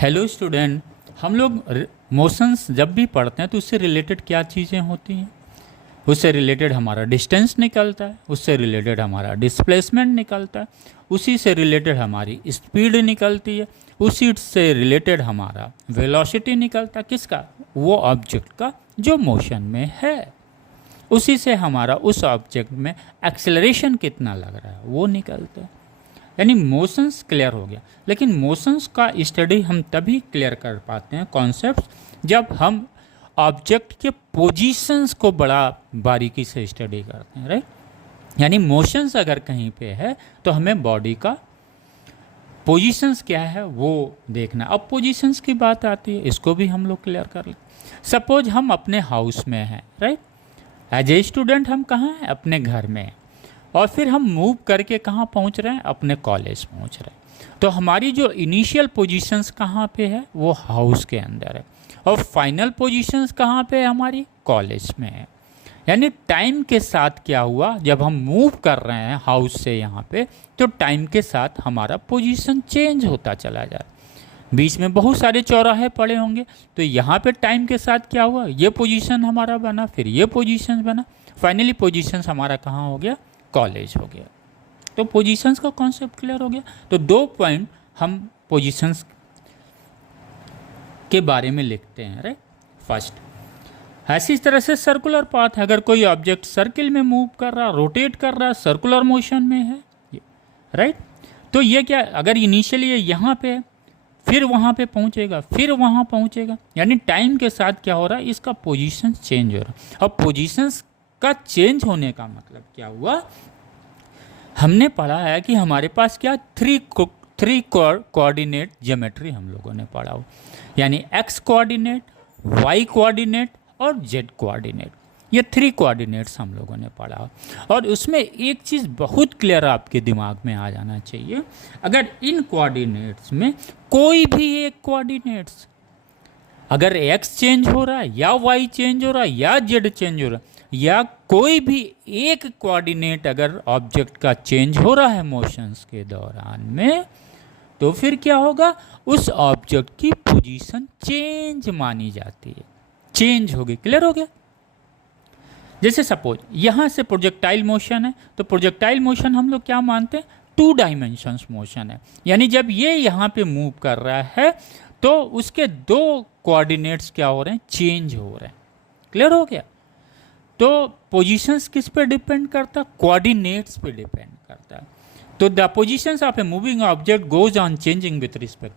Hello student, हम लोग motions जब भी पढ़ते हैं तो उससे रिलेटेड क्या चीज़ें होती हैं। उससे रिलेटेड हमारा डिस्टेंस निकलता है, उससे रिलेटेड हमारा डिस्प्लेसमेंट निकलता है, उसी से रिलेटेड हमारी स्पीड निकलती है, उसी से रिलेटेड हमारा वेलोसिटी निकलता है। किसका? वो ऑब्जेक्ट का जो मोशन में है। उसी से हमारा उस ऑब्जेक्ट में एक्सेलरेशन कितना लग रहा है वो निकलता है। यानी मोशंस क्लियर हो गया। लेकिन मोशंस का स्टडी हम तभी क्लियर कर पाते हैं कॉन्सेप्ट, जब हम ऑब्जेक्ट के पोजीशंस को बड़ा बारीकी से स्टडी करते हैं, राइट। यानी मोशंस अगर कहीं पे है तो हमें बॉडी का पोजीशंस क्या है वो देखना। अब पोजीशंस की बात आती है, इसको भी हम लोग क्लियर कर लें। सपोज हम अपने हाउस में हैं, राइट। एज ए स्टूडेंट हम कहाँ हैं? अपने घर में हैं। और फिर हम मूव करके कहाँ पहुँच रहे हैं? अपने कॉलेज पहुँच रहे हैं। तो हमारी जो इनिशियल पोजीशंस कहाँ पे है? वो हाउस के अंदर है। और फाइनल पोजीशंस कहाँ पे है? हमारी कॉलेज में है। यानी टाइम के साथ क्या हुआ, जब हम मूव कर रहे हैं हाउस से यहाँ पे, तो टाइम के साथ हमारा पोजीशन चेंज होता चला जाए। बीच में बहुत सारे चौराहे पड़े होंगे, तो यहाँ पे टाइम के साथ क्या हुआ, ये पोजीशन हमारा बना, फिर ये पोजीशन बना, फाइनली पोजीशंस हमारा कहाँ हो गया? कॉलेज हो गया। तो पोजीशंस का कॉन्सेप्ट क्लियर हो गया। तो 2 पॉइंट हम पोजीशंस के बारे में लिखते हैं, राइट। फर्स्ट, ऐसी तरह से सर्कुलर पाथ है। अगर कोई ऑब्जेक्ट सर्किल में मूव कर रहा, रोटेट कर रहा, सर्कुलर मोशन में है, राइट। तो ये क्या, अगर इनिशियली ये यहाँ पे है, फिर वहाँ पे पहुँचेगा, फिर वहाँ पहुँचेगा, यानी टाइम के साथ क्या हो रहा है, इसका पोजीशन चेंज हो रहा है। अब पोजीशंस का चेंज होने का मतलब क्या हुआ? हमने पढ़ा है कि हमारे पास क्या थ्री कोऑर्डिनेट ज्योमेट्री हम लोगों ने पढ़ा हो, यानी एक्स कोऑर्डिनेट, वाई कोऑर्डिनेट और जेड कोऑर्डिनेट। ये 3 कोऑर्डिनेट्स हम लोगों ने पढ़ा हो। और उसमें एक चीज़ बहुत क्लियर आपके दिमाग में आ जाना चाहिए, अगर इन कोऑर्डिनेट्स में कोई भी एक कोऑर्डिनेट्स अगर एक्स चेंज हो रहा है या वाई चेंज हो रहा है या जेड चेंज हो रहा है, या कोई भी एक कोऑर्डिनेट अगर ऑब्जेक्ट का चेंज हो रहा है मोशंस के दौरान में, तो फिर क्या होगा? उस ऑब्जेक्ट की पोजीशन चेंज मानी जाती है, चेंज होगी। क्लियर हो गया? जैसे सपोज यहाँ से प्रोजेक्टाइल मोशन है, तो प्रोजेक्टाइल मोशन हम लोग क्या मानते हैं? 2 डायमेंशंस मोशन है। यानी जब ये यहाँ पे मूव कर रहा है तो उसके 2 कोऑर्डिनेट्स क्या हो रहे हैं? चेंज हो रहे हैं। क्लियर हो गया? तो पोजीशंस किस पे डिपेंड करता है? कोऑर्डिनेट्स पे डिपेंड करता है। तो the positions of a moving object goes on changing with respect